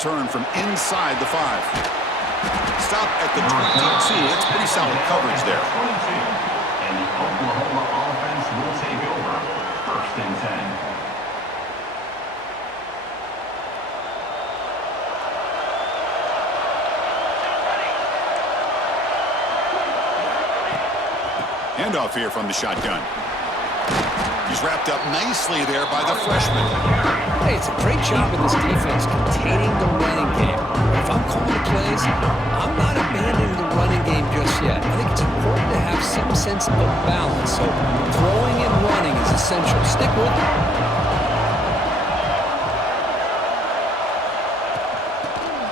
return from inside the 5. Stop at the 22. That's pretty solid coverage there. And the Oklahoma offense will take over. 1st and 10. Handoff here from the shotgun. He's wrapped up nicely there by the freshman. Hey, it's a great job of this defense containing the running game. If I'm calling the plays, I'm not abandoning the running game just yet. I think it's important to have some sense of balance. So throwing and running is essential. Stick with it.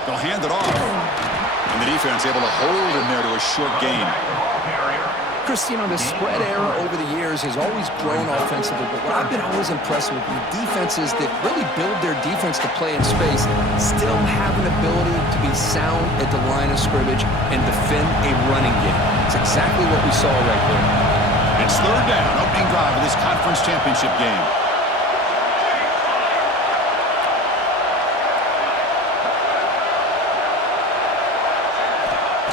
They'll hand it off. And the defense able to hold him there to a short gain. Chris, you know, the spread era over the years has always grown offensively, but what I've been always impressed with defenses that really build their defense to play in space still have an ability to be sound at the line of scrimmage and defend a running game. It's exactly what we saw right there. It's 3rd down, opening drive of this conference championship game.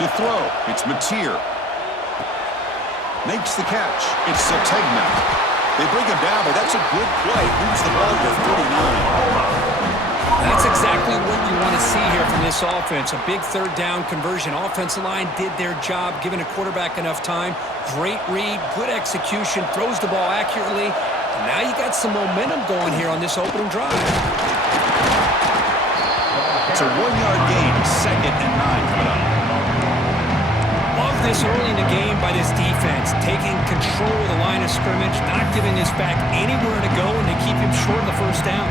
To throw, it's Mateer. Makes the catch. It's Sategna. They bring him down, but that's a good play. Moves the ball to 39. That's exactly what you want to see here from this offense. A big 3rd down conversion. Offensive line did their job, giving a quarterback enough time. Great read, good execution, throws the ball accurately. And now you got some momentum going here on this opening drive. It's a 1-yard gain, 2nd and 9 coming up. Love this early in the game by this defense, taking control of the line of scrimmage, not giving this back anywhere to go, and they keep him short of the 1st down.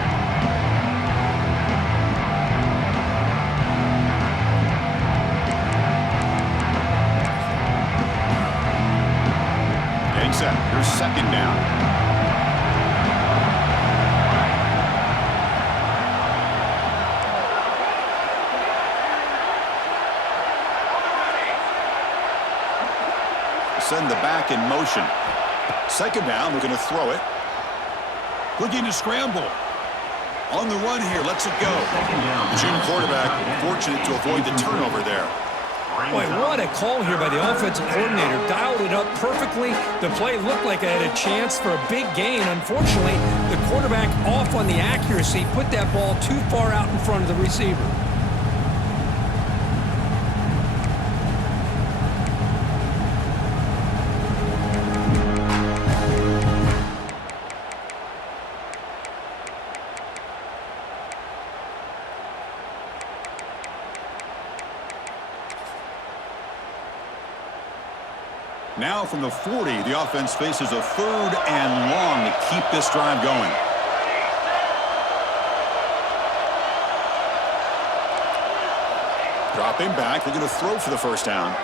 Getting set. Here's 2nd down. Send the back in motion. 2nd down, we're going to throw it. Looking to scramble. On the run here, lets it go. The junior quarterback fortunate to avoid the turnover there. Boy, what a call here by the offensive coordinator. Dialed it up perfectly. The play looked like it had a chance for a big gain. Unfortunately, the quarterback off on the accuracy, put that ball too far out in front of the receiver. Now from the 40, the offense faces a 3rd and long to keep this drive going. Dropping back, they're going to throw for the 1st down.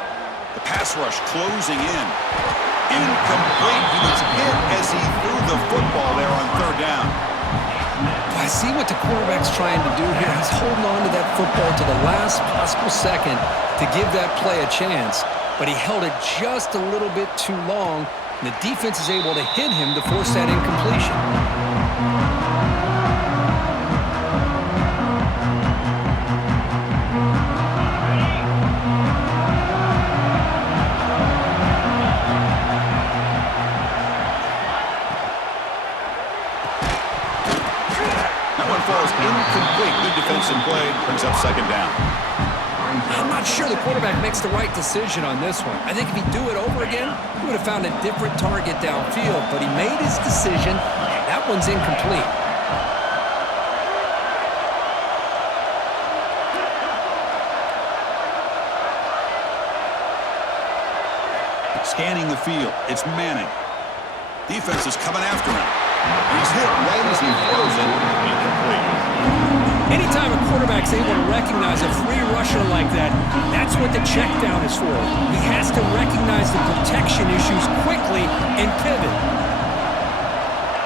The pass rush closing in. Incomplete. He was hit as he threw the football there on 3rd down. I see what the quarterback's trying to do here. He's holding on to that football to the last possible second to give that play a chance. But he held it just a little bit too long, and the defense is able to hit him to force that incompletion. That one falls incomplete. Good defensive play. Brings up 2nd down. I'm not sure the quarterback makes the right decision on this one. I think if he'd do it over again, he would have found a different target downfield, but he made his decision. That one's incomplete. Scanning the field. It's Manning. Defense is coming after him. He's hit right as he throws it. Incomplete. Anytime a quarterback's able to recognize a free rusher like that, that's what the check down is for. He has to recognize the protection issues quickly and pivot.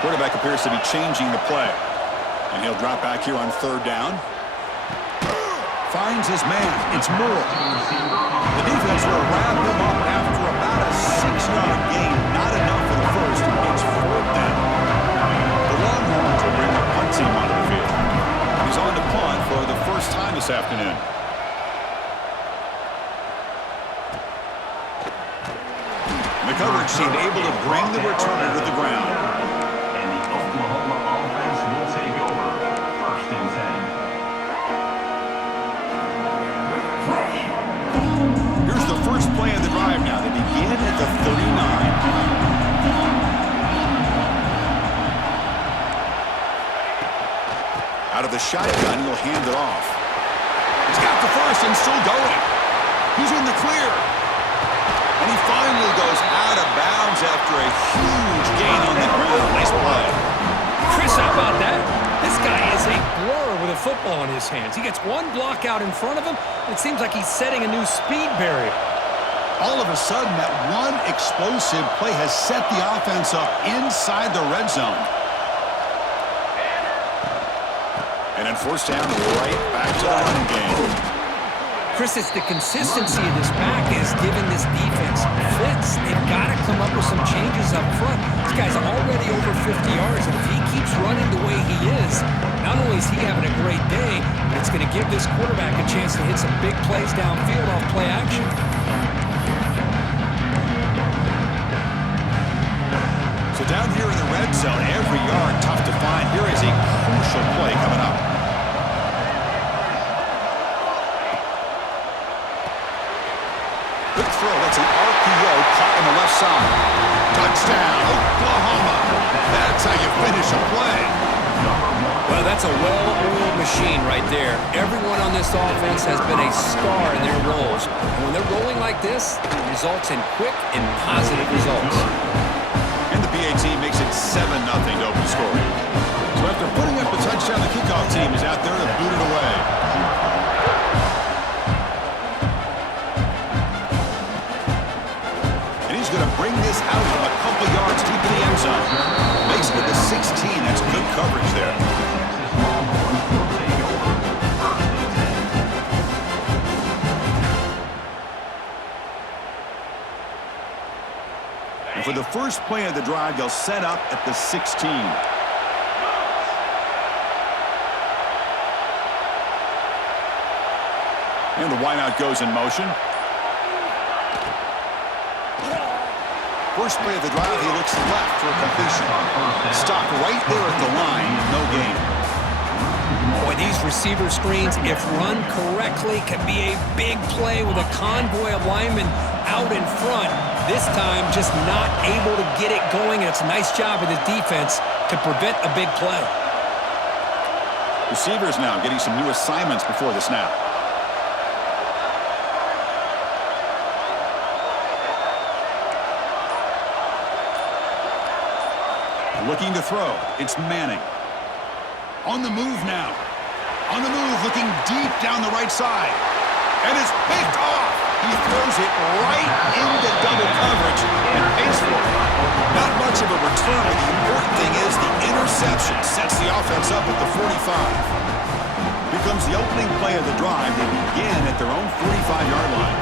Quarterback appears to be changing the play. And he'll drop back here on 3rd down. Finds his man. It's Moore. The defense will wrap him up after about a 6-yard gain. Not enough for the 1st. It's 4th down. The Longhorns will bring the punt team onto the field. He's on to punt for the first time this this afternoon. The coverage team able to bring the returner to the ground. And the Oklahoma offense will take over. 1st and 10. Here's the first play of the drive now. They begin at the 39. Out of the shotgun, he'll hand it off. He's got the first and still going. He's in the clear. And he finally goes out of bounds after a huge gain on the ground. Nice play. Chris, how about that? This guy is a blur with a football in his hands. He gets one block out in front of him, and it seems like he's setting a new speed barrier. All of a sudden, that one explosive play has set the offense up inside the red zone. And then forced down right back to the running game. Chris, it's the consistency of this back is giving this defense fits. They've got to come up with some changes up front. This guy's already over 50 yards, and if he keeps running the way he is, not only is he having a great day, but it's going to give this quarterback a chance to hit some big plays downfield off play action. So down here in the red zone, every yard tough to find. Here is a crucial play coming up. Quick throw. That's an RPO caught on the left side. Touchdown, Oklahoma. That's how you finish a play. Well, that's a well-oiled machine right there. Everyone on this offense has been a star in their roles. And when they're rolling like this, it results in quick and positive results. And the BA team makes it 7-0 to open scoring. So after putting up a touchdown, the kickoff team is out there to boot it away. And he's going to bring this out from a couple yards deep in the end zone. Makes it to the 16. That's good coverage there. And for the first play of the drive, they'll set up at the 16. And the wideout goes in motion. First play of the drive, he looks left for a completion. Stopped right there at the line, no gain. Boy, these receiver screens, if run correctly, can be a big play with a convoy of linemen out in front. This time, just not able to get it going, and it's a nice job of the defense to prevent a big play. Receivers now getting some new assignments before the snap. Looking to throw. It's Manning. On the move now. On the move, looking deep down the right side. And it's picked off. He throws it right into double coverage and pays for it. Not much of a return, but the important thing is the interception sets the offense up at the 45. Becomes the opening play of the drive. They begin at their own 45-yard line.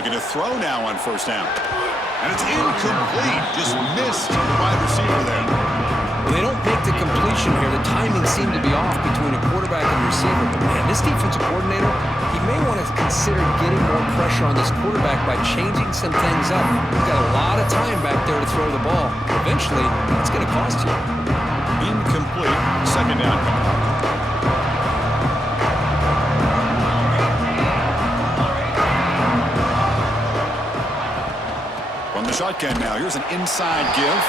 Looking to throw now on first down. And it's incomplete. Just missed the wide receiver there. Well, they don't make the completion here. The timing seemed to be off between a quarterback and receiver. But, man, this defensive coordinator, he may want to consider getting more pressure on this quarterback by changing some things up. He's got a lot of time back there to throw the ball. Eventually, it's going to cost you. Incomplete. Second down coming up. Shotgun now. Here's an inside give.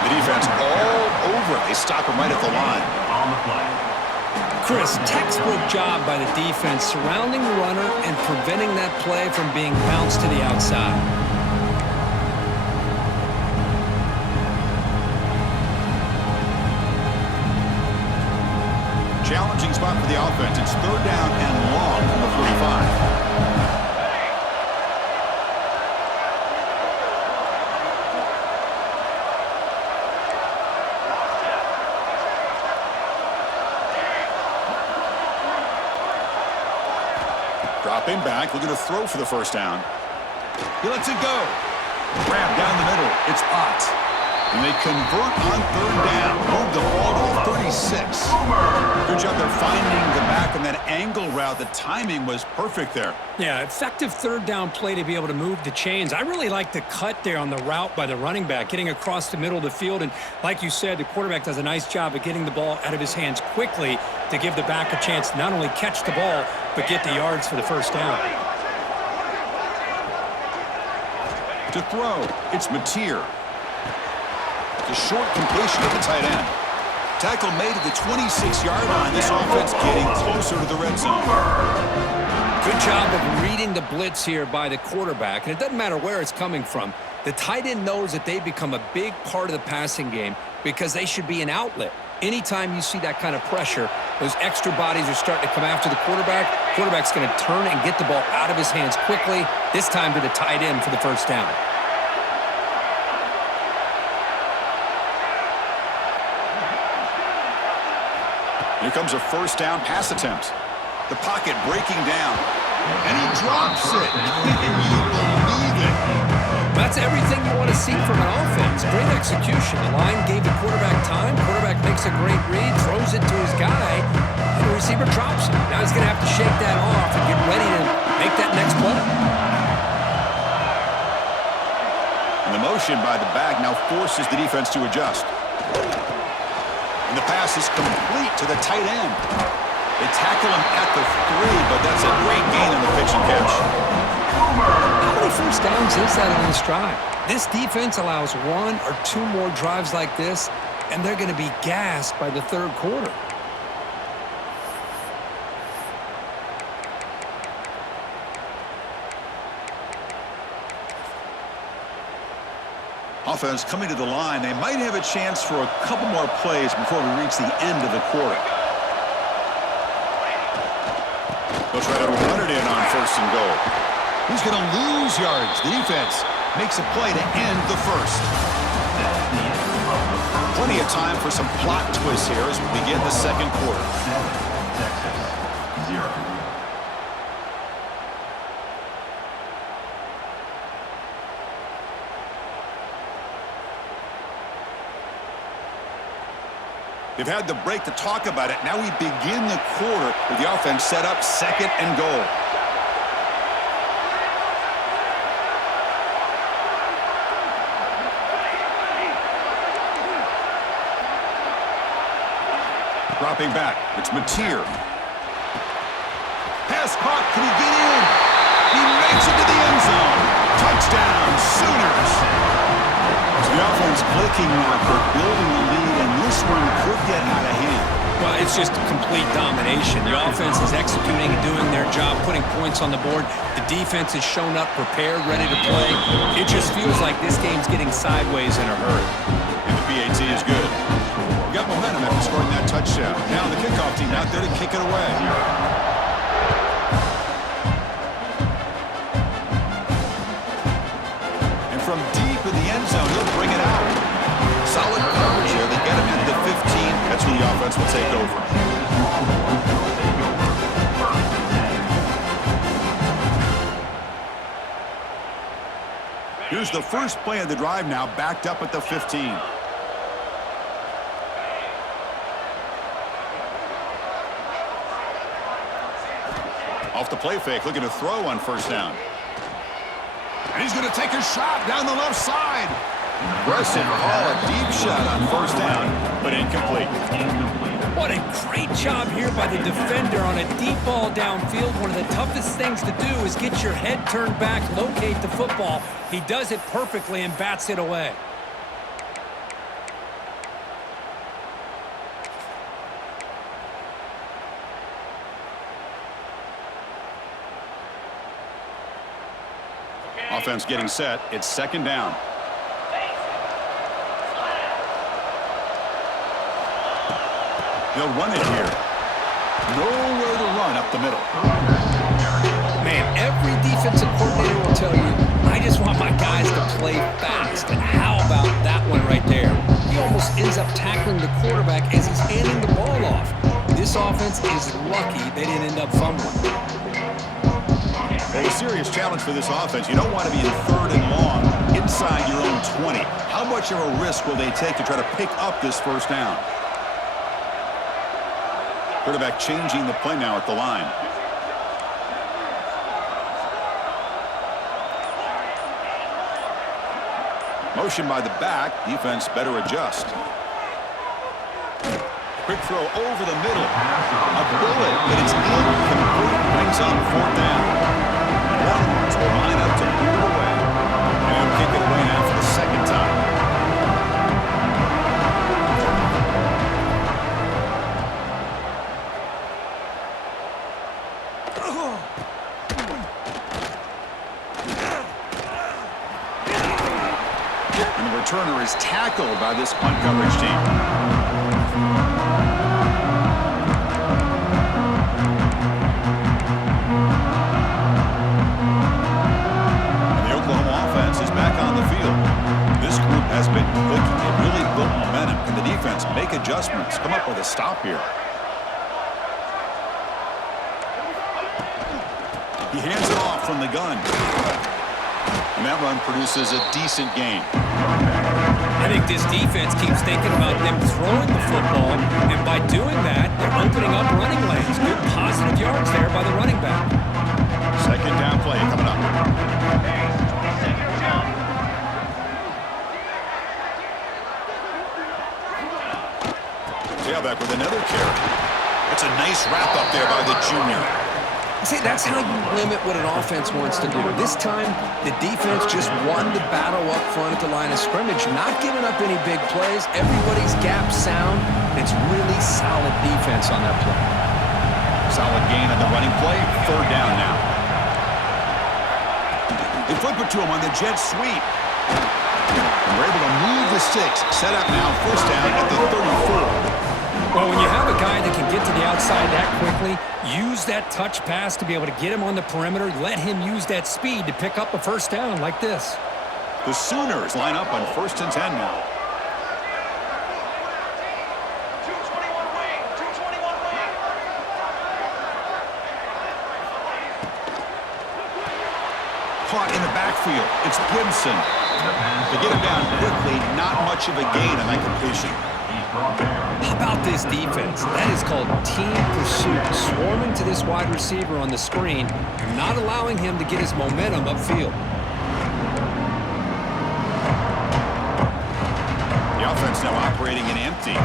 The defense all over it. They stop him right at the line. On the play. Chris, textbook job by the defense surrounding the runner and preventing that play from being bounced to the outside. Challenging spot for the offense. It's third down and long from the 45. Dropping back, looking to throw for the first down. He lets it go. Grab down the middle. It's Ott. And they convert on third down. Move the ball to 36. Good job there finding the back on that angle route. The timing was perfect there. Yeah, effective third down play to be able to move the chains. I really like the cut there on the route by the running back, getting across the middle of the field. And like you said, the quarterback does a nice job of getting the ball out of his hands quickly to give the back a chance to not only catch the ball, but get the yards for the first down. To throw, it's Mateer. It's a short completion at the tight end. Tackle made at the 26-yard line. This offense getting closer to the red zone. Good job of reading the blitz here by the quarterback. And it doesn't matter where it's coming from. The tight end knows that they become a big part of the passing game because they should be an outlet. Anytime you see that kind of pressure, those extra bodies are starting to come after the quarterback. Quarterback's going to turn and get the ball out of his hands quickly, this time to the tight end for the first down. Here comes a first down pass attempt. The pocket breaking down. And he drops it. Can you believe it? That's everything you want to see from an offense. Great execution. The line gave the quarterback time. Quarterback makes a great read, throws it to his guy, and the receiver drops it. Now he's going to have to shake that off and get ready to make that next play. And the motion by the back now forces the defense to adjust. And the pass is complete to the tight end. They tackle him at the 3, but that's a great gain on the pitch and catch. How many first downs is that on this drive? This defense allows 1 or 2 more drives like this, and they're going to be gassed by the third quarter. Offense coming to the line. They might have a chance for a couple more plays before we reach the end of the quarter. They'll try to run it in on first and goal. He's going to lose yards. The defense makes a play to end the first. Plenty of time for some plot twists here as we begin the second quarter. Texas, 0. They've had the break to talk about it. Now we begin the quarter with the offense set up second and goal. Dropping back, it's Mateer. Pass caught, can he get in? He makes it to the end zone. Touchdown, Sooners. So the offense clicking now for building the lead, and this one could get out of hand. Well, it's just complete domination. The offense is executing and doing their job, putting points on the board. The defense has shown up, prepared, ready to play. It just feels like this game's getting sideways in a hurry. And the PAT is good. We got momentum after scoring that touchdown. Now the kickoff team out there to kick it away. And from deep in the end zone, he'll bring it out. Solid coverage here. They get him at the 15. That's when the offense will take over. Here's the first play of the drive now, backed up at the 15. Off the play fake, looking to throw on first down. And he's going to take a shot down the left side. Aggressive call, a deep shot on first down, but incomplete. What a great job here by the defender on a deep ball downfield. One of the toughest things to do is get your head turned back, locate the football. He does it perfectly and bats it away. Offense getting set. It's second down. They'll run it here. Nowhere to run up the middle. Man, every defensive coordinator will tell you, I just want my guys to play fast. And how about that one right there? He almost ends up tackling the quarterback as he's handing the ball off. This offense is lucky they didn't end up fumbling. serious challenge for this offense. You don't want to be in 3rd and long inside your own 20. How much of a risk will they take to try to pick up this first down? Quarterback changing the play now at the line. Motion by the back. Defense better adjust. Quick throw over the middle. A bullet, but it's incomplete. Brings up 4th down. Longhorns will line up to move away. And kick it away now for the 2nd time. And the returner is tackled by this punt coverage team. Has been clicking. They really built momentum. Can the defense make adjustments? Come up with a stop here. He hands it off from the gun. And that run produces a decent gain. I think this defense keeps thinking about them throwing the football, and by doing that, they're opening up running lanes. Good positive yards there by the running back. 2nd down play coming up. Tailback with another carry. It's a nice wrap up there by the junior. See, that's how you limit what an offense wants to do. This time, the defense just won the battle up front at the line of scrimmage, not giving up any big plays. Everybody's gap sound. It's really solid defense on that play. Solid gain on the running play. 3rd down now. They flip it to him on the jet sweep. We're able to move the sticks. Set up now. 1st down at the 34. Well, when you have a guy that can get to the outside that quickly, use that touch pass to be able to get him on the perimeter, let him use that speed to pick up a 1st down like this. The Sooners line up on 1st and 10 now. Caught in the backfield. It's Gibson. To get him down quickly, not much of a gain on that completion. How about this defense? That is called team pursuit. Swarming to this wide receiver on the screen, not allowing him to get his momentum upfield. The offense now operating in empty.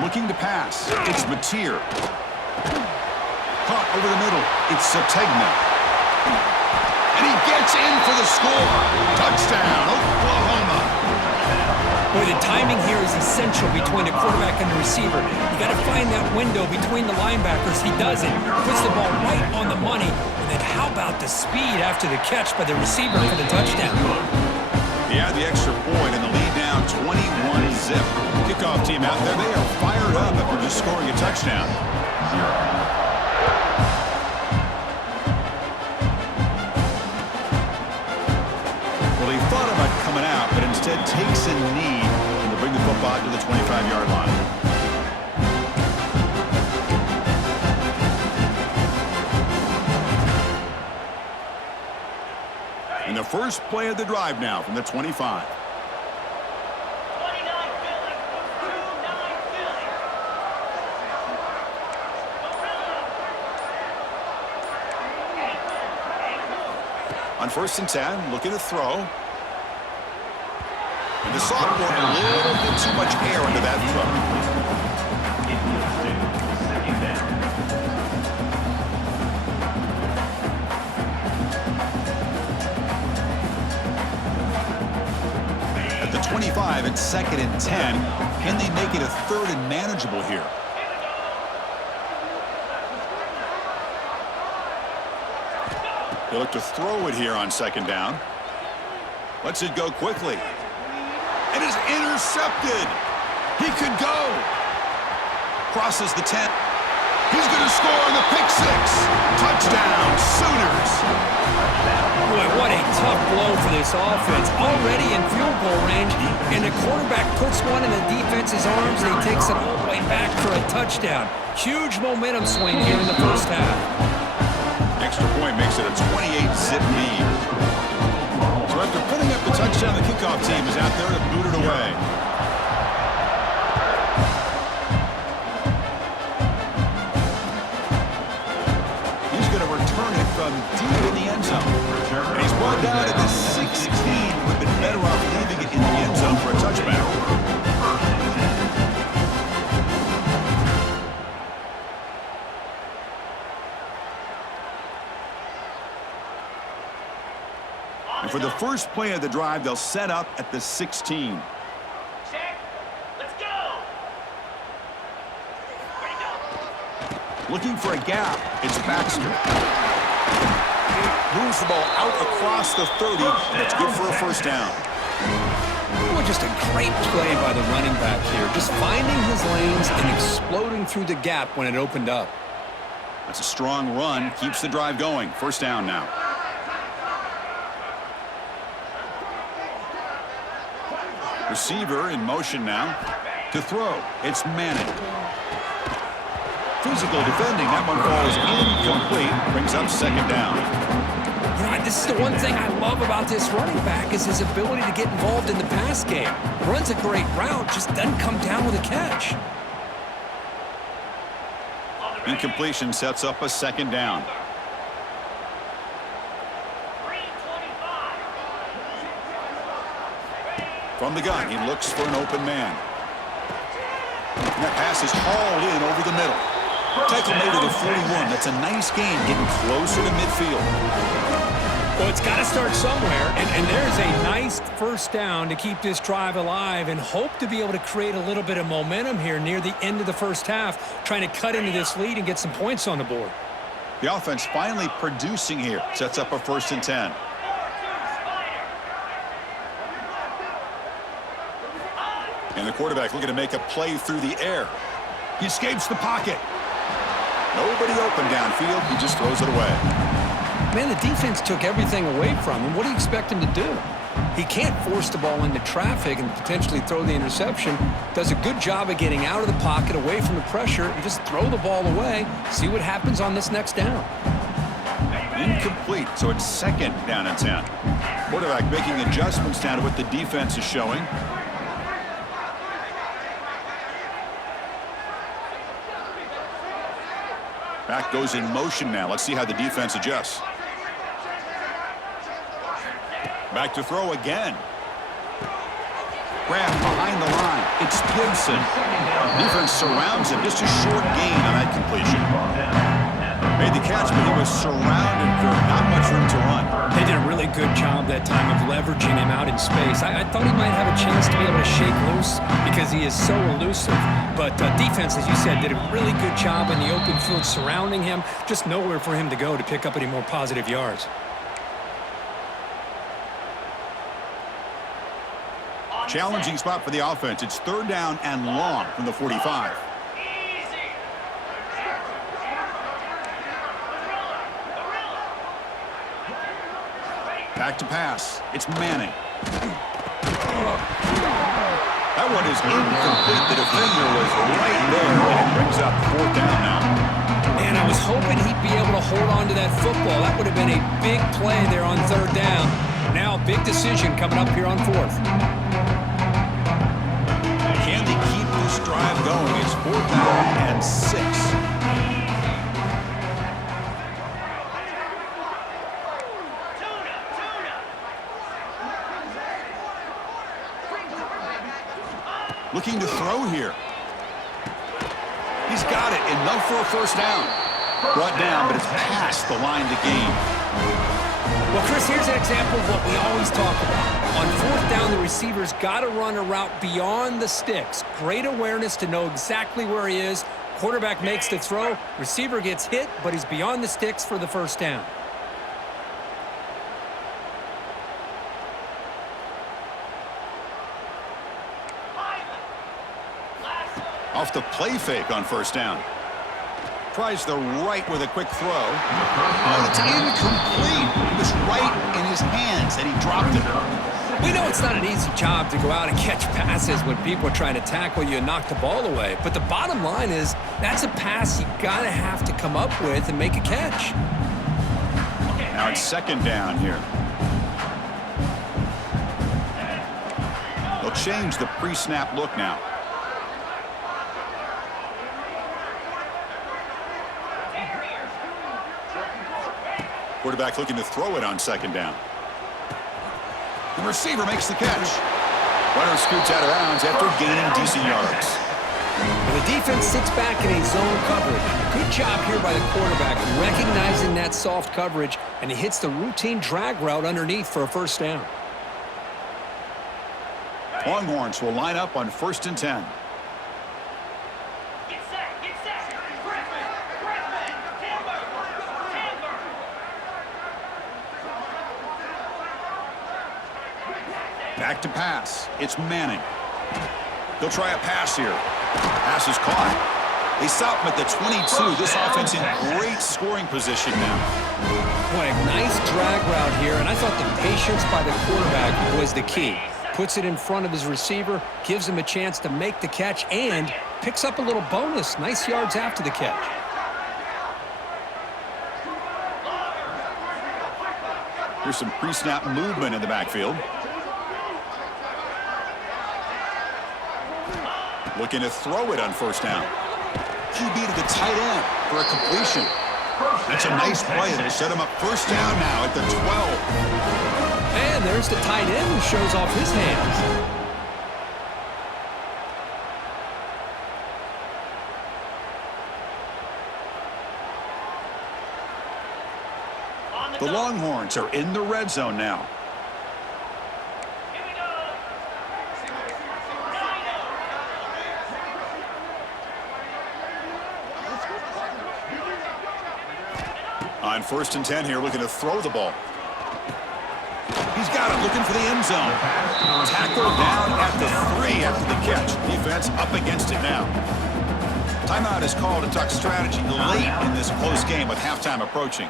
Looking to pass. It's Mateer. Caught over the middle. It's Sategna. And he gets in for the score. Touchdown, Oklahoma. Boy, the timing here is essential between the quarterback and the receiver. You got to find that window between the linebackers. He does it. Puts the ball right on the money. And then how about the speed after the catch by the receiver for the touchdown? He had the extra point and the lead down 21-zip. Kickoff team out there. They are fired up after just scoring a touchdown. Well, he thought about coming out, but instead takes a knee to bring the football to the 25-yard line. And the first play of the drive now from the 25. On 1st and 10, looking to throw. And the sophomore, a little bit too much air under that throw. At the 25, it's 2nd and 10. Can they make it a 3rd and manageable here? They look to throw it here on 2nd down. Lets it go quickly. It is intercepted. He could go. Crosses the 10. He's going to score on the pick six. Touchdown, Sooners. Boy, what a tough blow for this offense. Already in field goal range, and the quarterback puts one in the defense's arms, and he takes it all the way back for a touchdown. Huge momentum swing here in the first half. Extra point makes it a 28-zip lead. So after putting up the touchdown, the kickoff team is out there to boot it away. He's going to return it from deep in the end zone. And he's brought down at the 16. Would have been better off leaving it in the end zone for a touchback. And for the first play of the drive, they'll set up at the 16. Check. Let's go. Ready to go. Looking for a gap. It's Baxter. Moves the ball out across the 30. That's good for a first down. Boy, just a great play by the running back here. Just finding his lanes and exploding through the gap when it opened up. That's a strong run. Keeps the drive going. First down now. Receiver in motion now. To throw. It's Manning. Physical defending. That one falls incomplete. Brings up second down. You know, this is the one thing I love about this running back is his ability to get involved in the pass game. Runs a great route, just doesn't come down with a catch. Incompletion sets up a second down. 325. From the gun, he looks for an open man. And that pass is hauled in over the middle. Tackle made to the 41. That's a nice gain, getting closer to midfield. Well, it's got to start somewhere, and there's a nice first down to keep this drive alive and hope to be able to create a little bit of momentum here near the end of the first half, trying to cut into this lead and get some points on the board. The offense finally producing here. Sets up a 1st and 10. And the quarterback looking to make a play through the air. He escapes the pocket. Nobody open downfield. He just throws it away. Man, the defense took everything away from him. What do you expect him to do? He can't force the ball into traffic and potentially throw the interception. Does a good job of getting out of the pocket, away from the pressure, and just throw the ball away. See what happens on this next down. Incomplete, so it's second down and 10. Quarterback making adjustments down to what the defense is showing. Back goes in motion now. Let's see how the defense adjusts. Back to throw again. Grab behind the line. It's Gibson. Defense surrounds him. Just a short gain on that completion. Made the catch, but he was surrounded, Kurt. Not much room to run. They did a really good job that time of leveraging him out in space. I thought he might have a chance to be able to shake loose because he is so elusive. But defense, as you said, did a really good job in the open field surrounding him. Just nowhere for him to go to pick up any more positive yards. Challenging spot for the offense. It's 3rd down and long from the 45. Back to pass. It's Manning. That one is incomplete. The defender was right there, and it brings up 4th down now. And I was hoping he'd be able to hold on to that football. That would have been a big play there on 3rd down. Now, big decision coming up here on 4th. Can they keep this drive going? It's 4th down and 6. Looking to throw here. He's got it. Enough for a 1st down. Brought down, but it's past the line to gain. Well, Chris, here's an example of what we always talk about. On 4th down, the receiver's got to run a route beyond the sticks. Great awareness to know exactly where he is. Quarterback makes the throw. Receiver gets hit, but he's beyond the sticks for the 1st down. Off the play fake on 1st down. Tries the right with a quick throw. Oh, it's incomplete. It was right in his hands, and he dropped it. We know it's not an easy job to go out and catch passes when people are trying to tackle you and knock the ball away. But the bottom line is that's a pass you gotta have to come up with and make a catch. Now it's second down here. They'll change the pre-snap look now. Quarterback looking to throw it on second down. The receiver makes the catch. Runner scoots out of bounds after gaining decent yards. And the defense sits back in a zone coverage. Good job here by the quarterback recognizing that soft coverage, and he hits the routine drag route underneath for a first down. Longhorns will line up on 1st and 10. Get set, get set. Griffin, Timber. Back to pass. It's Manning. They'll try a pass here. Pass is caught. They stop him at the 22. This offense in great scoring position now. Boy, a nice drag route here, and I thought the patience by the quarterback was the key. Puts it in front of his receiver, gives him a chance to make the catch, and picks up a little bonus. Nice yards after the catch. Here's some pre-snap movement in the backfield. Looking to throw it on first down. QB to the tight end for a completion. That's a nice play. It'll set him up first down now at the 12. And there's the tight end who shows off his hands. The Longhorns are in the red zone now. Here we go. On 1st and 10 here, looking to throw the ball. He's got it, looking for the end zone. Tackled down at the 3 after the catch. Defense up against it now. Timeout is called to talk strategy late in this close game with halftime approaching.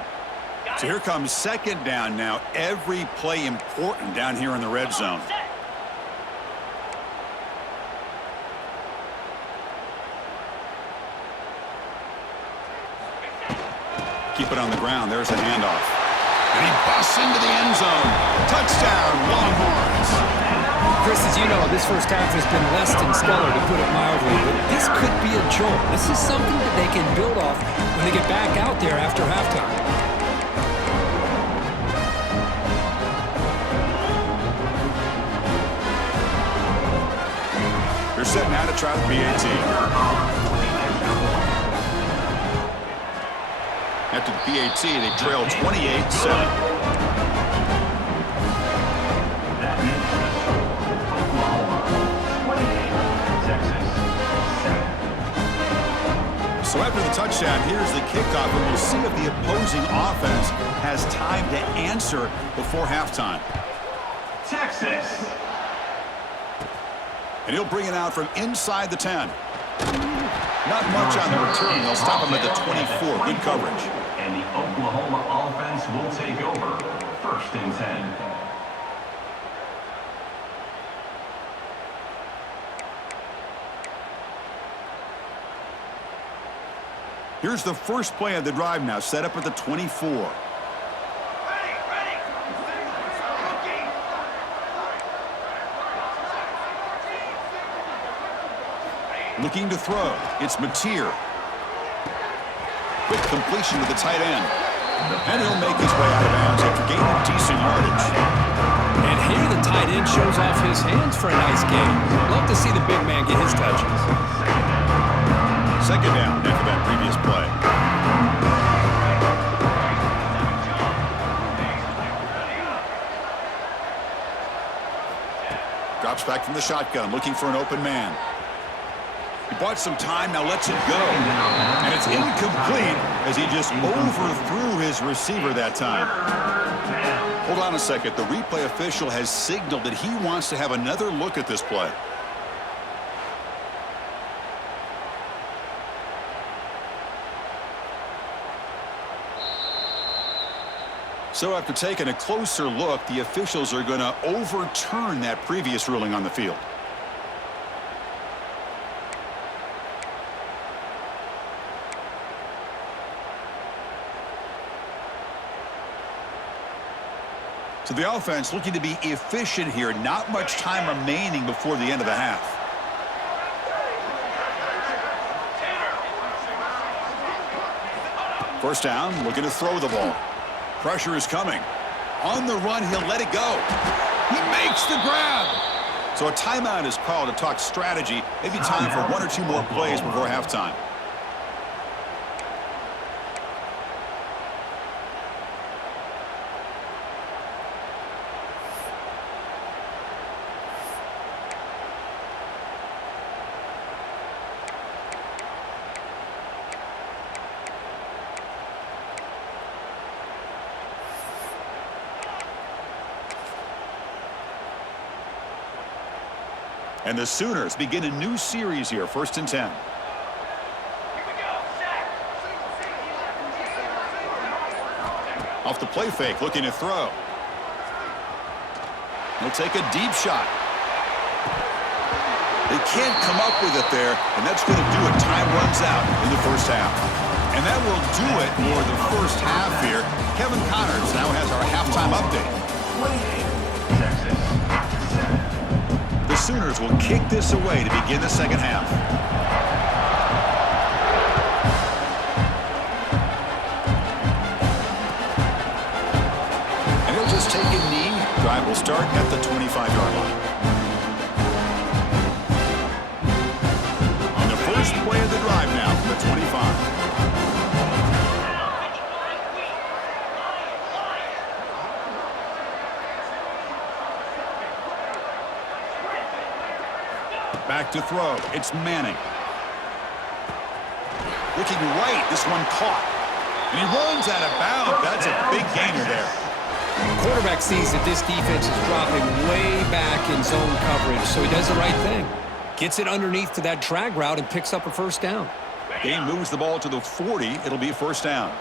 So here comes second down now. Every play important down here in the red zone. Keep it on the ground. There's a handoff. And he busts into the end zone. Touchdown, Longhorns. Chris, as you know, this first half has been less than stellar, to put it mildly, but this could be a jolt. This is something that they can build off when they get back out there after halftime. They're setting out to try the PAT. After the PAT, they trail 28-7. So after the touchdown, here's the kickoff, and we'll see if the opposing offense has time to answer before halftime. Texas. And he'll bring it out from inside the 10. Not much on the return. They'll stop him at the 24. Good coverage. And the Oklahoma offense will take over. 1st and 10. Here's the first play of the drive now, set up at the 24. Looking to throw. It's Mateer. Quick completion to the tight end. And he'll make his way out of bounds after gaining decent yardage. And here the tight end shows off his hands for a nice game. Love to see the big man get his touches. Second down after that previous play. Drops back from the shotgun, looking for an open man. He bought some time, now lets it go. And it's incomplete as he just overthrew his receiver that time. Hold on a second. The replay official has signaled that he wants to have another look at this play. So after taking a closer look, the officials are going to overturn that previous ruling on the field. So the offense looking to be efficient here. Not much time remaining before the end of the half. First down, looking to throw the ball. Pressure is coming. On the run, he'll let it go. He makes the grab. So a timeout is called to talk strategy. Maybe time for one or two more plays before halftime. And the Sooners begin a new series here, 1st and 10. Off the play fake, looking to throw. He'll take a deep shot. They can't come up with it there, and that's going to do it. Time runs out in the first half. And that will do it for the first half here. Kevin Connors now has our halftime update. The Sooners will kick this away to begin the second half. And he'll just take a knee. Drive will start at the 25-yard line. On the first play of the drive now from the 25. Back to throw. It's Manning. Looking right. This one caught. And he runs out of bounds. That's a big gainer there. Quarterback sees that this defense is dropping way back in zone coverage, so he does the right thing. Gets it underneath to that drag route and picks up a first down. Game moves the ball to the 40. It'll be a first down.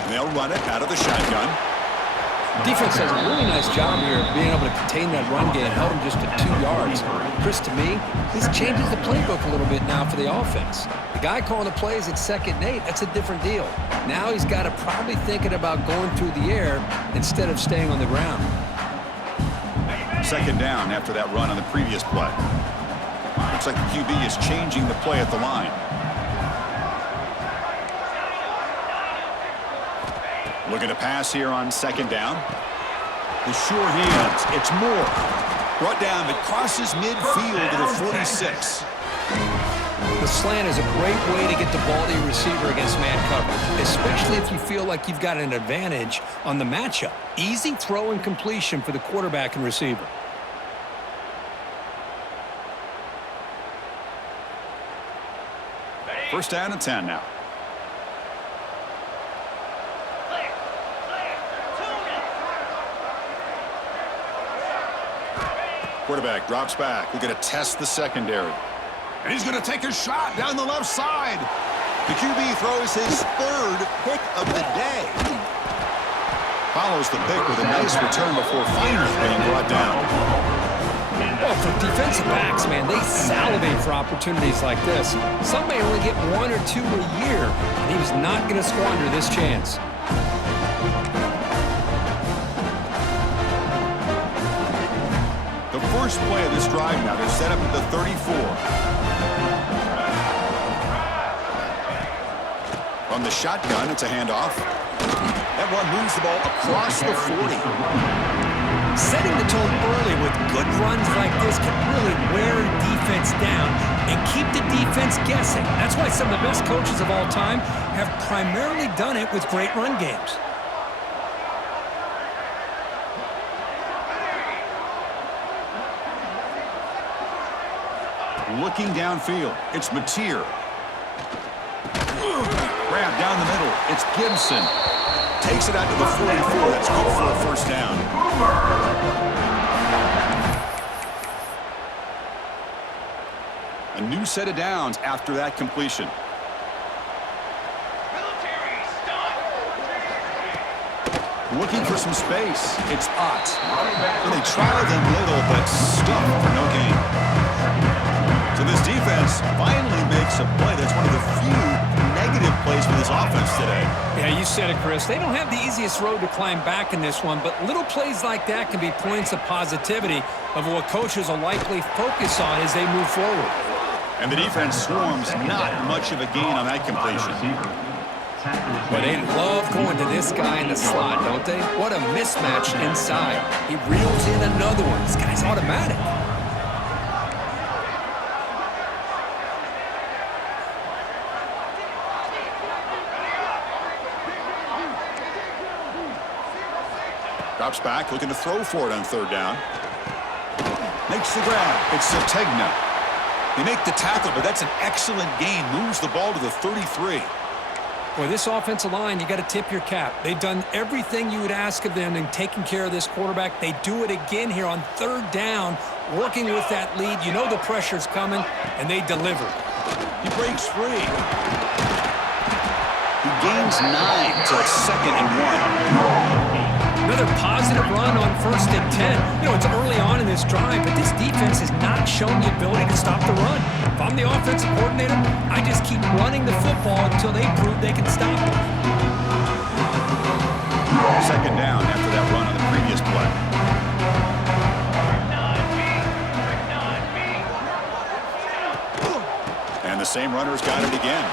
And they'll run it out of the shotgun. Defense does a really nice job here of being able to contain that run game, held him just to 2 yards. Chris, to me, this changes the playbook a little bit now for the offense. The guy calling the plays at 2nd and 8, that's a different deal. Now he's got to probably thinking about going through the air instead of staying on the ground. Second down after that run on the previous play. Looks like the QB is changing the play at the line. Looking to pass here on 2nd down. The sure hands. It's Moore. Brought down, but crosses midfield to the 46. The slant is a great way to get the ball to your receiver against man coverage, especially if you feel like you've got an advantage on the matchup. Easy throw and completion for the quarterback and receiver. First down and 10 now. Quarterback drops back. We're going to test the secondary. And he's going to take a shot down the left side. The QB throws his 3rd pick of the day. Follows the pick with a nice return before finally being brought down. Well, for defensive backs, man, they salivate for opportunities like this. Some may only get 1 or 2 a year, and he was not going to squander this chance. The first play of this drive now, they're set up at the 34. From the shotgun, it's a handoff. That one moves the ball across the 40. Setting the tone early with good runs like this can really wear a defense down and keep the defense guessing. That's why some of the best coaches of all time have primarily done it with great run games. Looking downfield, it's Mateer. Grab down the middle, it's Gibson. Takes it out to the 44. That's good for a first down. A new set of downs after that completion. Military stun. Looking for some space. It's Ott. And they tried them little, but stuffed for no gain. So this defense finally makes a play. That's one of the few negative plays for this offense today. Yeah, you said it, Chris. They don't have the easiest road to climb back in this one, but little plays like that can be points of positivity of what coaches will likely focus on as they move forward. And the defense swarms not much of a gain on that completion. But they love going to this guy in the slot, don't they? What a mismatch inside. He reels in another one. This guy's automatic. Drops back, looking to throw for it on third down. Makes the grab. It's Sategna. They make the tackle, but that's an excellent gain. Moves the ball to the 33. Boy, this offensive line, you got to tip your cap. They've done everything you would ask of them in taking care of this quarterback. They do it again here on third down, working with that lead. You know the pressure's coming, and they deliver. He breaks free. He gains 9, so it's 2nd and 1. Another positive run on 1st and 10. You know, it's early on in this drive, but this defense has not shown the ability to stop the run. If I'm the offensive coordinator, I just keep running the football until they prove they can stop it. 2nd down after that run on the previous play. And the same runner's got it again.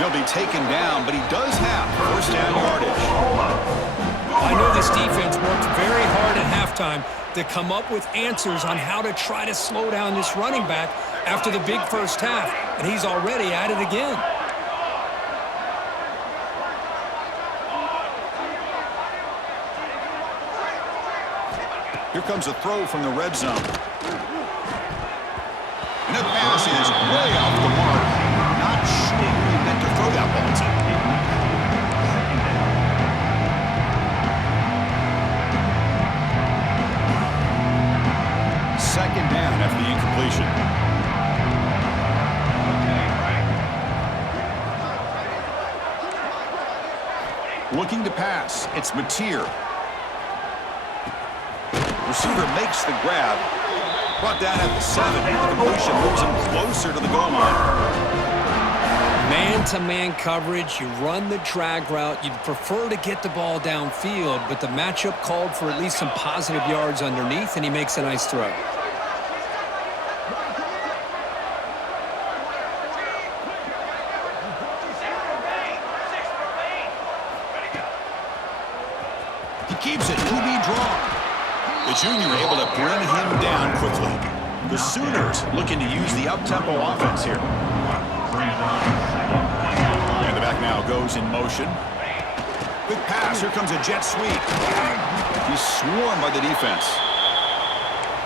He'll be taken down, but he does have 1st down yardage. I know this defense worked very hard at halftime to come up with answers on how to try to slow down this running back after the big first half, and he's already at it again. Here comes a throw from the red zone. And that pass is way off the mark. Not sure who he meant to throw that ball to. Second down after the incompletion. Looking to pass. It's Mateer. Receiver makes the grab. Brought down at the 7. The completion moves him closer to the goal line. Man-to-man coverage, you run the drag route. You'd prefer to get the ball downfield, but the matchup called for at least some positive yards underneath, and he makes a nice throw. He keeps it. QB draw. The junior able to bring him down quickly. The Sooners looking to use the up-tempo offense here. And the back now goes in motion. Quick pass. Here comes a jet sweep. He's swarmed by the defense.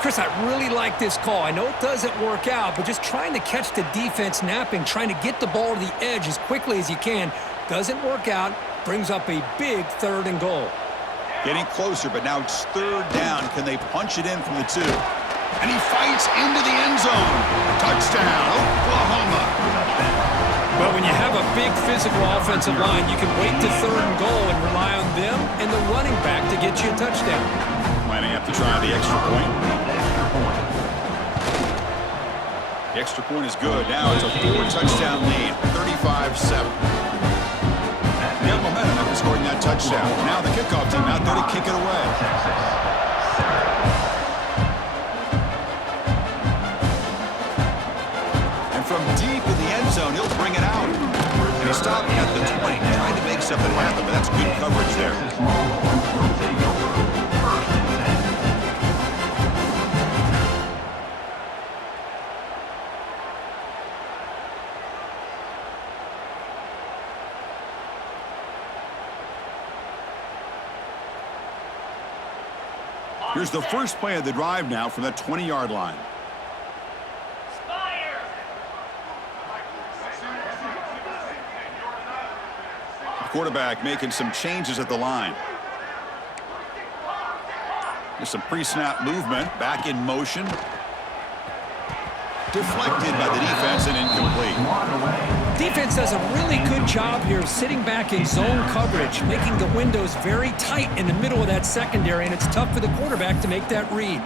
Chris, I really like this call. I know it doesn't work out, but just trying to catch the defense napping, trying to get the ball to the edge as quickly as you can, doesn't work out, brings up a big 3rd and goal. Getting closer, but now it's 3rd down. Can they punch it in from the 2? And he fights into the end zone. Touchdown, Oklahoma. Well, when you have a big physical offensive line, you can wait to 3rd and goal and rely on them and the running back to get you a touchdown. Lining up to try the extra point. The extra point is good. Now it's a 4-touchdown lead, 35-7. They have momentum after scoring that touchdown. Now the kickoff team out there to kick it away. And from deep in the end zone, he'll bring it out. And he stopped at the 20, trying to make something happen, but that's good coverage there. Here's the first play of the drive now from that 20-yard line. Fire! The quarterback making some changes at the line. There's some pre-snap movement. Back in motion. Deflected by the defense and incomplete. Defense does a really good job here of sitting back in zone coverage, making the windows very tight in the middle of that secondary, and it's tough for the quarterback to make that read.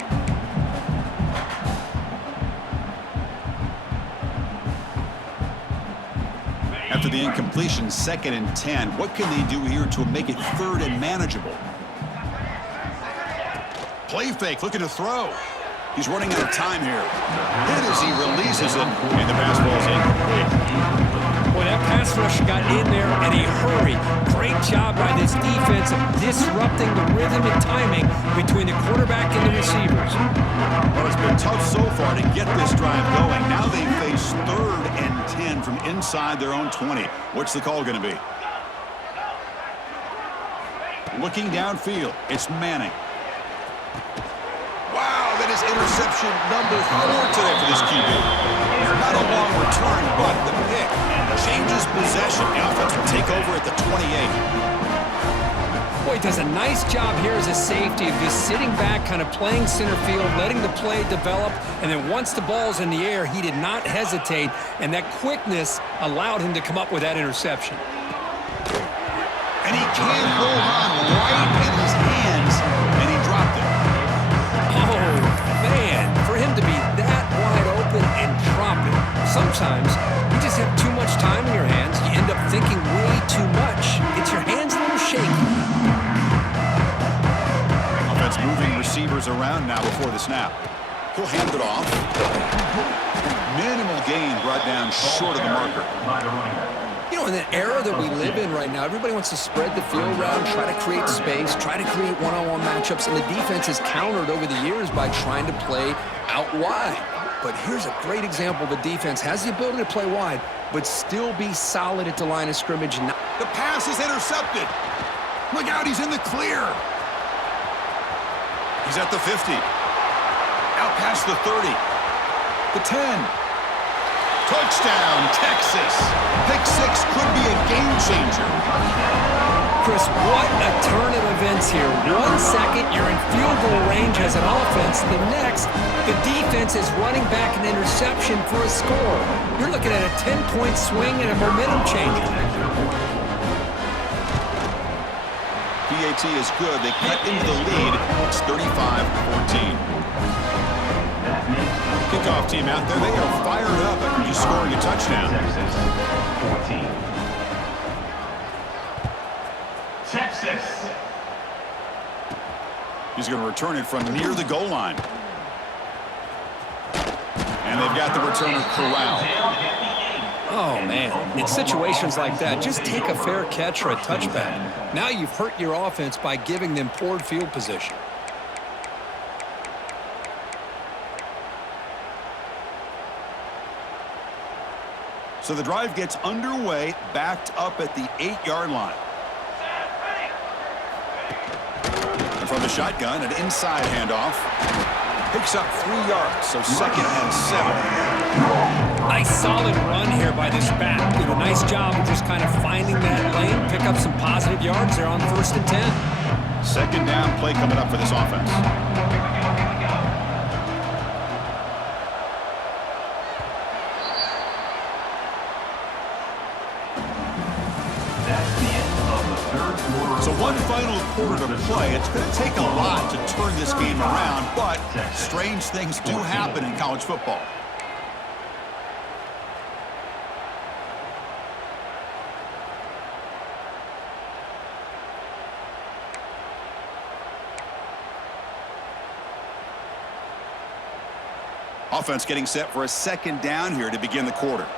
After the incompletion, 2nd and 10. What can they do here to make it 3rd and manageable? Play fake, looking to throw. He's running out of time here. Hit as he releases it, and the pass ball is incomplete. Boy, that pass rush got in there in a hurry. Great job by this defense of disrupting the rhythm and timing between the quarterback and the receivers. Well, it's been tough so far to get this drive going. Now they face 3rd and 10 from inside their own 20. What's the call going to be? Looking downfield, it's Manning. Wow, that is interception number 4 today for this QB. Not a long return, but the pick changes possession. The offense will take over at the 28. Boy, does a nice job here as a safety of just sitting back, kind of playing center field, letting the play develop, and then once the ball's in the air, he did not hesitate, and that quickness allowed him to come up with that interception. And he can't hold on right in his hands, and he dropped it. Oh, man, for him to be that wide open and drop it. Sometimes you just have too much time in your hands. You end up thinking way too much. Gets your hands a little shaky. Offense moving receivers around now before the snap. He'll hand it off. Minimal gain brought down short of the marker. You know, in the era that we live in right now, everybody wants to spread the field around, try to create space, try to create one-on-one matchups, and the defense has countered over the years by trying to play out wide. But here's a great example of a defense has the ability to play wide, but still be solid at the line of scrimmage. The pass is intercepted. Look out, he's in the clear. He's at the 50. Out past the 30. The 10. Touchdown, Texas. Pick 6 could be a game changer. Chris, what a turn of events here. 1 second, you're in field goal range as an offense. The next, the defense is running back an interception for a score. You're looking at a 10-point swing and a momentum changer. PAT is good. They cut into the lead. It's 35-14. Kickoff team out there. They are fired up after just scoring a touchdown. Texas. He's going to return it from near the goal line. And they've got the returner corralled. Oh, man. In situations like that, just take a fair catch or a touchback. Now you've hurt your offense by giving them poor field position. So the drive gets underway, backed up at the 8-yard line. And from the shotgun, an inside handoff. Picks up 3 yards, so 2nd and 7. Nice solid run here by this back. Did a nice job of just kind of finding that lane, pick up some positive yards there on 1st and 10. 2nd down play coming up for this offense. So one final quarter to play. It's going to take a lot to turn this game around, but strange things do happen in college football. Offense getting set for a 2nd down here to begin the quarter.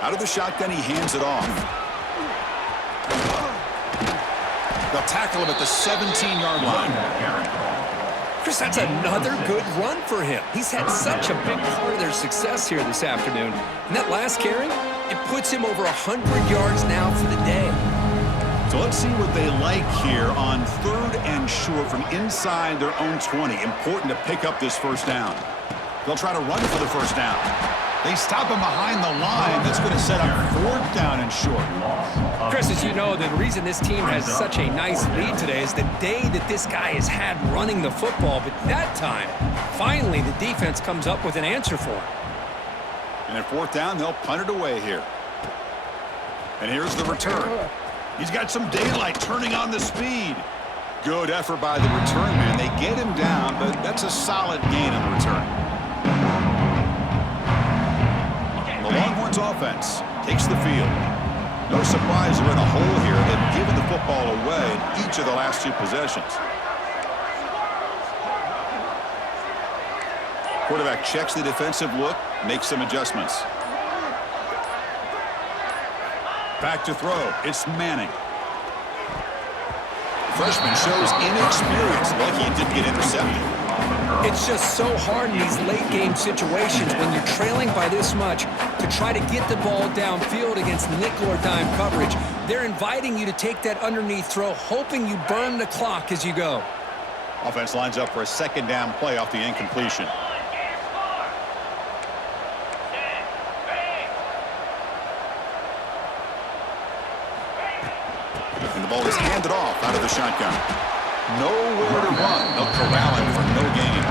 Out of the shotgun, he hands it off. They'll tackle him at the 17-yard line. Chris, that's another good run for him. He's had such a big part of their success here this afternoon. And that last carry, it puts him over 100 yards now for the day. So let's see what they like here on 3rd and short from inside their own 20. Important to pick up this 1st down. They'll try to run for the 1st down. They stop him behind the line. That's going to set up 4th down and short. Chris, as you know, the reason this team has such a nice lead today is the day that this guy has had running the football. But that time, finally, the defense comes up with an answer for him. And at 4th down, they'll punt it away here. And here's the return. He's got some daylight turning on the speed. Good effort by the return man. They get him down, but that's a solid gain on the return. The Longhorns offense takes the field. No surprise they're in a hole here. They've given the football away in each of the last 2 possessions. Quarterback checks the defensive look, makes some adjustments. Back to throw. It's Manning. Freshman shows inexperience. Lucky he didn't get intercepted. It's just so hard in these late-game situations when you're trailing by this much to try to get the ball downfield against nickel or dime coverage. They're inviting you to take that underneath throw, hoping you burn the clock as you go. Offense lines up for a 2nd down play off the incompletion. And the ball is handed off out of the shotgun. Nowhere to run. They'll corral him for no gain.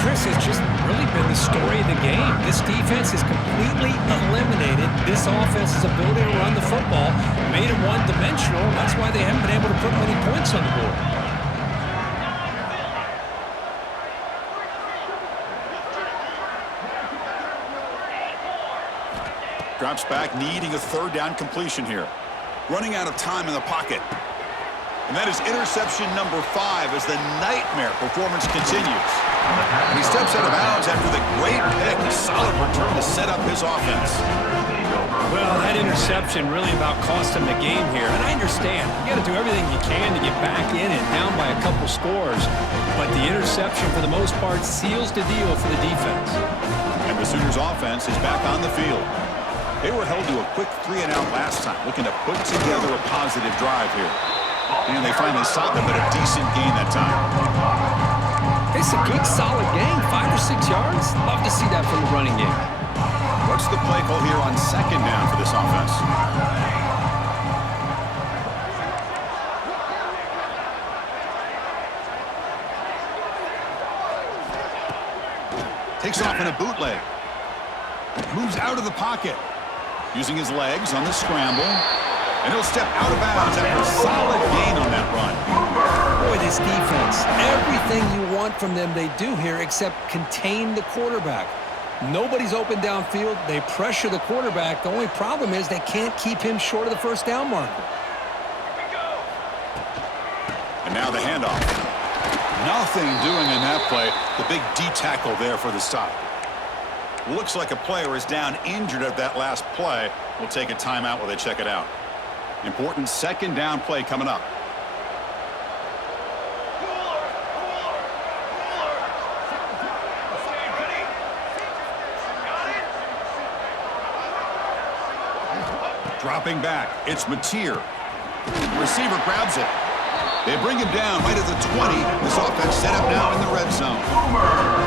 Chris, has just really been the story of the game. This defense has completely eliminated this offense's ability to run the football, made them one-dimensional, and that's why they haven't been able to put many points on the board. Drops back, needing a 3rd down completion here. Running out of time in the pocket. And that is interception number 5 as the nightmare performance continues. And he steps out of bounds after the great pick. A solid return to set up his offense. Well, that interception really about cost him the game here. And I understand. You got to do everything you can to get back in it, down by a couple scores. But the interception, for the most part, seals the deal for the defense. And the Sooners offense is back on the field. They were held to a quick 3-and-out last time, looking to put together a positive drive here. And they finally stopped him at a decent gain that time. It's a good, solid gain, 5 or 6 yards. Love to see that from the running game. What's the play call here on 2nd down for this offense? Takes off in a bootleg. Moves out of the pocket. Using his legs on the scramble. And he'll step out of bounds after a solid gain on that run. Boy, this defense, everything you want from them they do here except contain the quarterback. Nobody's open downfield. They pressure the quarterback. The only problem is they can't keep him short of the 1st down marker. And now the handoff. Nothing doing in that play. The big D tackle there for the stop. Looks like a player is down injured at that last play. We'll take a timeout while they check it out. Important 2nd down play coming up. Dropping back, it's Mateer. Receiver grabs it. They bring him down right at the 20. This offense set up now in the red zone.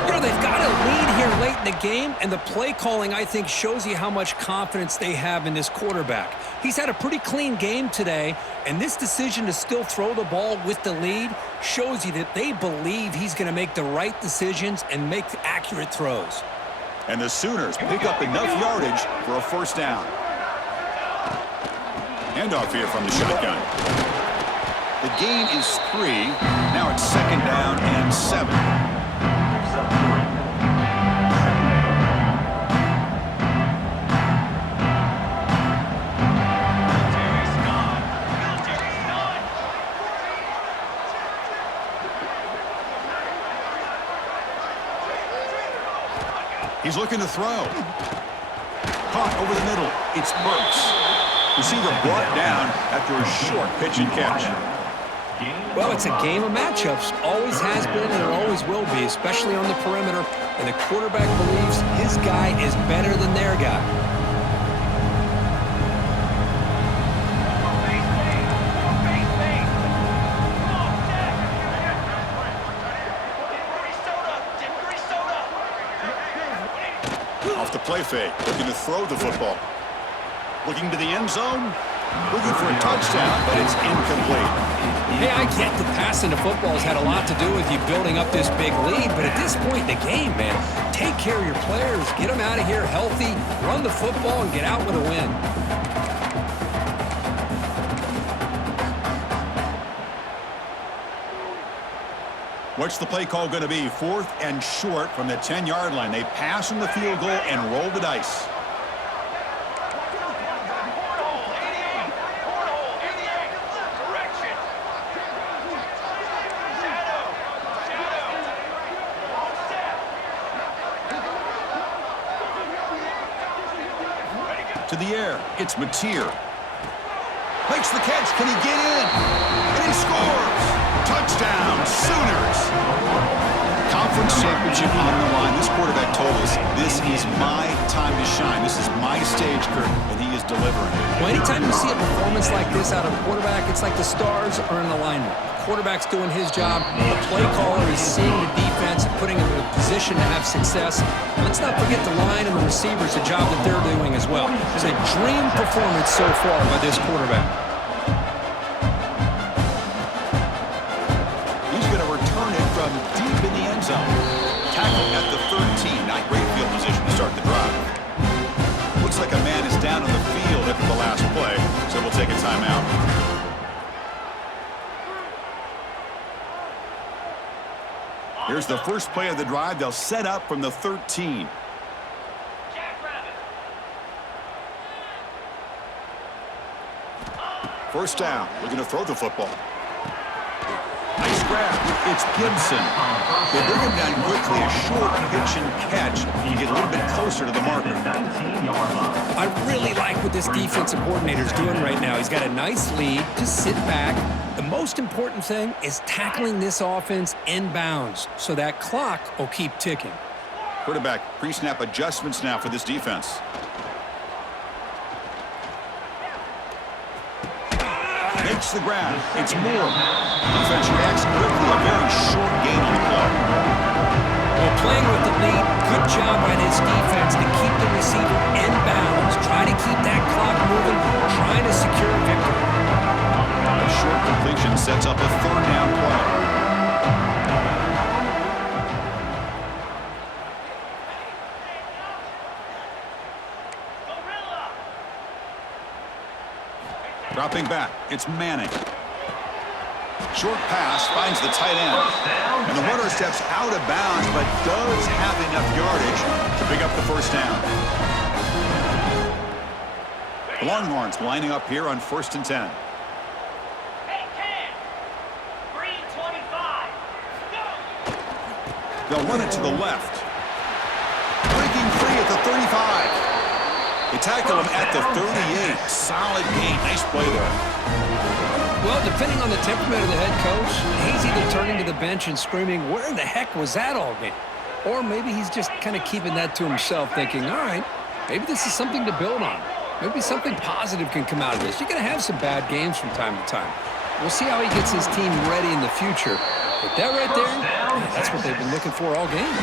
You know, they've got a lead here late in the game, and the play calling, I think, shows you how much confidence they have in this quarterback. He's had a pretty clean game today, and this decision to still throw the ball with the lead shows you that they believe he's going to make the right decisions and make accurate throws. And the Sooners pick up enough yardage for a 1st down. Handoff here from the shotgun. The gain is 3. Now it's 2nd down and 7. He's looking to throw. Caught over the middle. It's Burks. Receiver brought down after a short pitch and catch. Well, it's a game of matchups. Always has been and it always will be, especially on the perimeter. And the quarterback believes his guy is better than their guy. Off the play fake, looking to throw the football. Looking to the end zone. Looking for a touchdown, but it's incomplete. Hey, I get that passing the football has had a lot to do with you building up this big lead, but at this point in the game, man, take care of your players, get them out of here healthy, run the football, and get out with a win. What's the play call going to be? 4th and short from the 10-yard line. They pass in the field goal and roll the dice. To the air, it's Mateer. Makes the catch, can he get in? And he scores! Touchdown, Sooners! Conference championship on the line. This quarterback told us, this is my time to shine. This is my stage, Kurt, and he is delivering. Well, anytime you see a performance like this out of a quarterback, it's like the stars are in alignment. The quarterback's doing his job. The play caller is seeing the defense and putting him in a position to have success. And let's not forget the line and the receivers, the job that they're doing as well. It's a dream performance so far by this quarterback. He's going to return it from deep in the end zone. Tackle at the 13. Not great field position to start the drive. Looks like a man is down on the field after the last play, so we'll take a timeout. Here's the first play of the drive. They'll set up from the 13. First down. Looking to throw the football. Nice grab. It's Gibson. They bring him down quickly. A short pitch and catch. You get a little bit closer to the marker. I really like what this defensive coordinator is doing right now. He's got a nice lead. Just sit back. The most important thing is tackling this offense inbounds so that clock will keep ticking. Quarterback pre-snap adjustments now for this defense. Makes the grab. It's Moore. Defense reacts quickly. A very short gain on the play. Well, playing with the lead, good job by this defense to keep the receiver inbounds. Try to keep that clock moving, trying to secure a victory. A short completion sets up a 3rd down play. Dropping back, it's Manning. Short pass finds the tight end. And the runner steps out of bounds, but does have enough yardage to pick up the first down. The Longhorns lining up here on 1st and 10. They'll run it to the left. Breaking free at the 35. They tackle him at the 38. Solid gain. Nice play there. Well, depending on the temperament of the head coach, he's either turning to the bench and screaming, where the heck was that all game? Or maybe he's just kind of keeping that to himself, thinking, all right, maybe this is something to build on. Maybe something positive can come out of this. You're going to have some bad games from time to time. We'll see how he gets his team ready in the future. But that right there, man, that's what they've been looking for all game.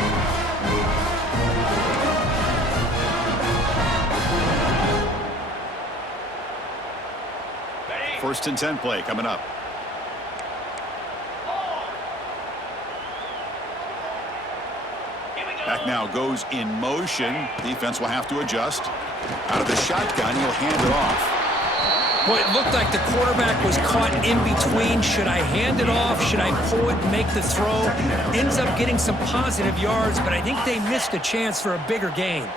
First and 10 play coming up. Back now goes in motion. Defense will have to adjust. Out of the shotgun, he'll hand it off. Boy, it looked like the quarterback was caught in between. Should I hand it off? Should I pull it and make the throw? Ends up getting some positive yards, but I think they missed a chance for a bigger gain.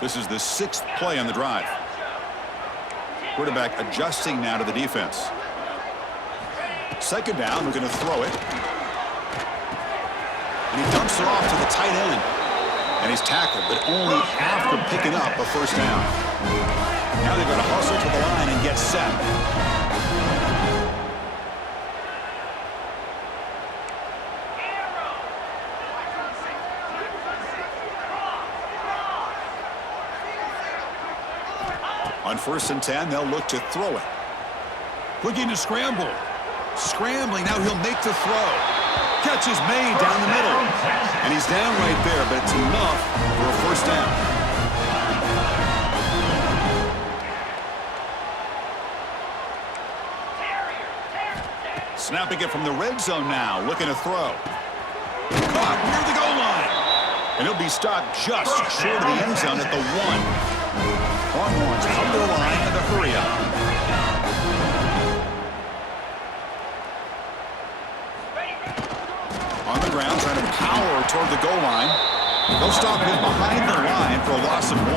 This is the 6th play on the drive. Quarterback adjusting now to the defense. Second down, we're going to throw it. And he dumps it off to the tight end. And he's tackled, but only after picking up a first down. Now they've got to hustle to the line and get set. On 1st and 10, they'll look to throw it. Looking to scramble. Scrambling, now he'll make the throw. Catch is made down the middle. And he's down right there, but it's enough for a first down. Snapping it from the red zone now, looking to throw. Caught near the goal line. And he'll be stopped just short of the end zone at the 1. Longhorns come to the line in the hurry up. On the ground, trying to power toward the goal line. They'll stop him behind the line for a loss of 1.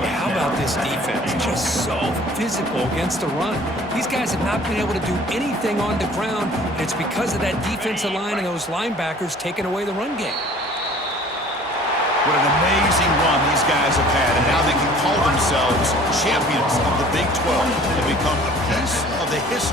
Yeah, how about this defense? Just so physical against the run. These guys have not been able to do anything on the ground, and it's because of that defensive line and those linebackers taking away the run game. What an amazing run these guys have had, and now they can call themselves champions of the Big 12 and become a piece of the history.